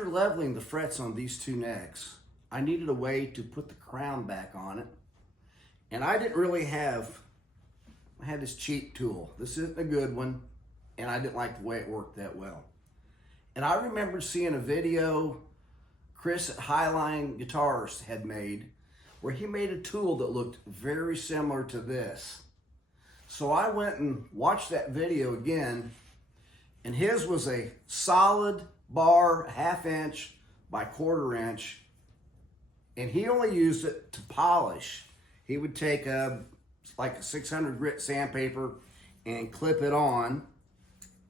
After leveling the frets on these two necks, I needed a way to put the crown back on it. And I didn't really have, I had this cheap tool. This isn't a good one, and I didn't like the way it worked that well. And I remember seeing a video Chris at Highline Guitars had made, where he made a tool that looked very similar to this. So I went and watched that video again, and his was a solid bar, 1/2 inch by 1/4 inch, and he only used it to polish. He would take like a 600 grit sandpaper and clip it on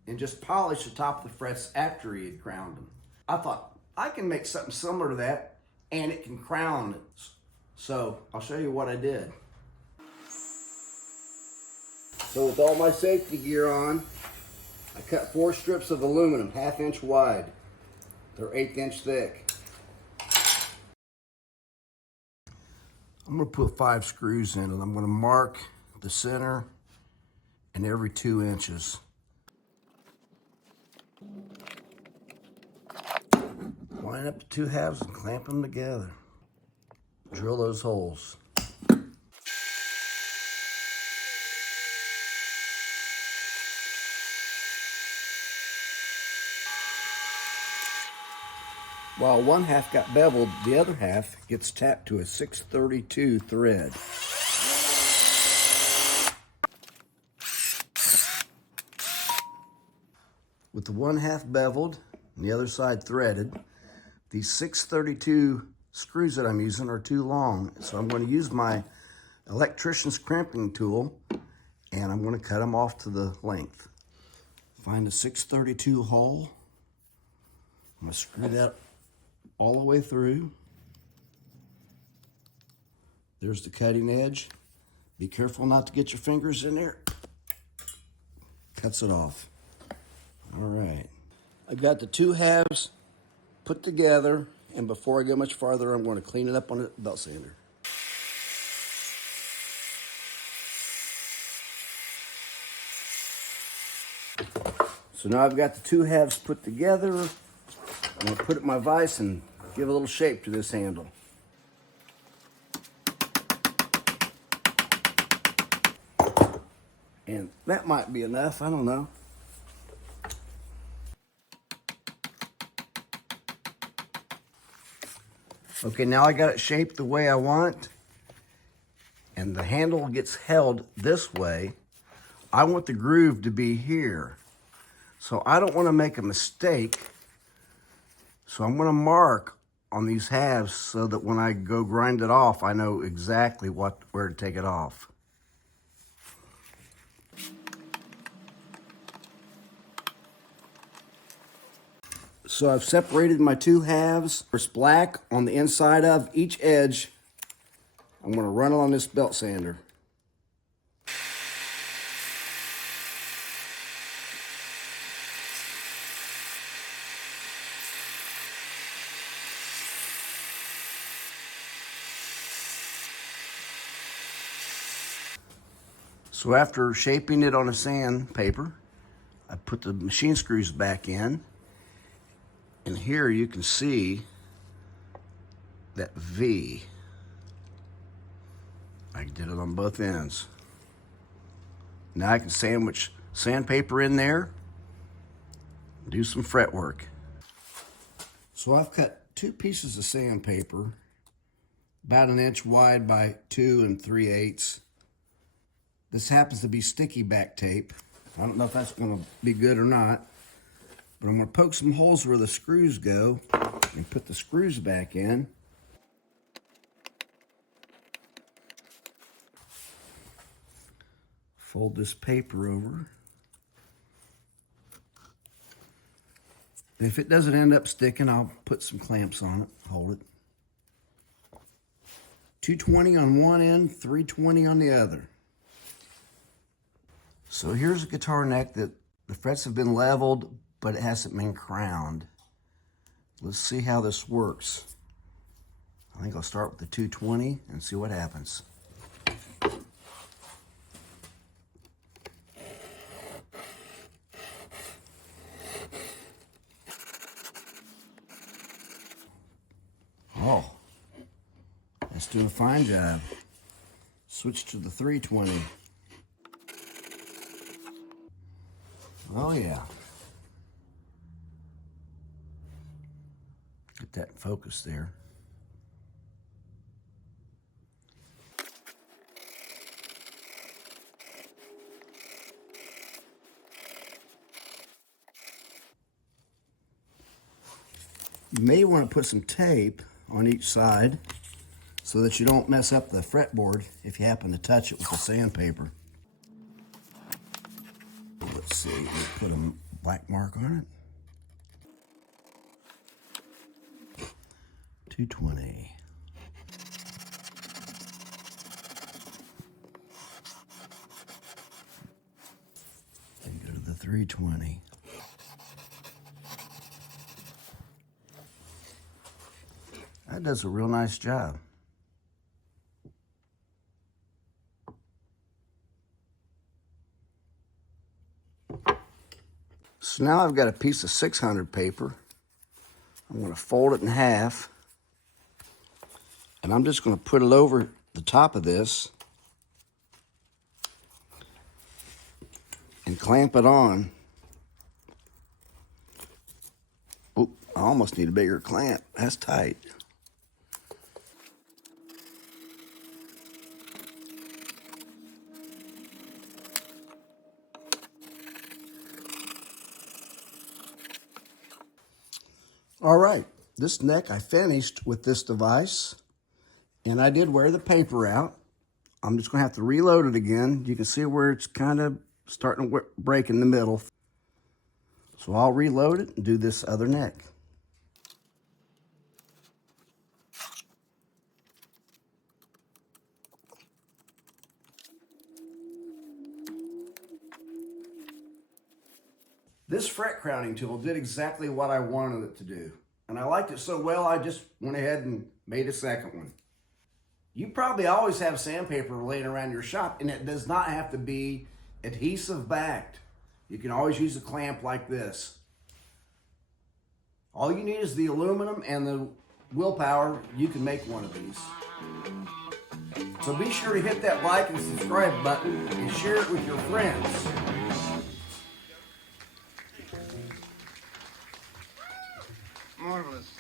and just polish the top of the frets after he had crowned them. I thought, I can make something similar to that and it can crown it. So I'll show you what I did. So with all my safety gear on, I cut 4 strips of aluminum, 1/2 inch wide. They're 1/8 inch thick. I'm gonna put 5 screws in and I'm gonna mark the center and every 2 inches. Line up the 2 halves and clamp them together. Drill those holes. While 1/2 got beveled, the other half gets tapped to a 632 thread. With the 1/2 beveled and the other side threaded, these 632 screws that I'm using are too long, so I'm going to use my electrician's crimping tool and I'm going to cut them off to the length. Find a 632 hole. I'm going to screw that all the way through. There's the cutting edge. Be careful not to get your fingers in there. Cuts it off. All right. I've got the 2 halves put together, and before I go much farther, I'm going to clean it up on a belt sander. So now I've got the 2 halves put together. I'm going to put it in my vise and give a little shape to this handle. And that might be enough, I don't know. Okay, now I got it shaped the way I want, and the handle gets held this way. I want the groove to be here. So I don't want to make a mistake. So I'm going to mark on these halves so that when I go grind it off, I know exactly where to take it off. So I've separated my 2 halves. There's black on the inside of each edge. I'm going to run it on this belt sander. So after shaping it on a sandpaper, I put the machine screws back in. And here you can see that V. I did it on both ends. Now I can sandwich sandpaper in there, do some fret work. So I've cut 2 pieces of sandpaper, about 1 inch wide by 2 3/8. This happens to be sticky back tape. I don't know if that's going to be good or not, but I'm going to poke some holes where the screws go and put the screws back in. Fold this paper over. And if it doesn't end up sticking, I'll put some clamps on it, hold it. 220 on one end, 320 on the other. So here's a guitar neck that the frets have been leveled, but it hasn't been crowned. Let's see how this works. I think I'll start with the 220 and see what happens. doing a fine job. Switch to the 320. Oh yeah. Get that in focus there. You may want to put some tape on each side so that you don't mess up the fretboard if you happen to touch it with the sandpaper. Let's see, let's put a black mark on it. 220. And go to the 320. That does a real nice job. So now I've got a piece of 600 paper. I'm going to fold it in half. And I'm just going to put it over the top of this and clamp it on. Oop, I almost need a bigger clamp. That's tight. All right, this neck I finished with this device, and I did wear the paper out. I'm just gonna have to reload it again. You can see where it's kind of starting to break in the middle. So I'll reload it and do this other neck. This fret crowning tool did exactly what I wanted it to do. And I liked it so well, I just went ahead and made a second one. You probably always have sandpaper laying around your shop, and it does not have to be adhesive backed. You can always use a clamp like this. All you need is the aluminum and the willpower. You can make one of these. So be sure to hit that like and subscribe button and share it with your friends. Marvelous.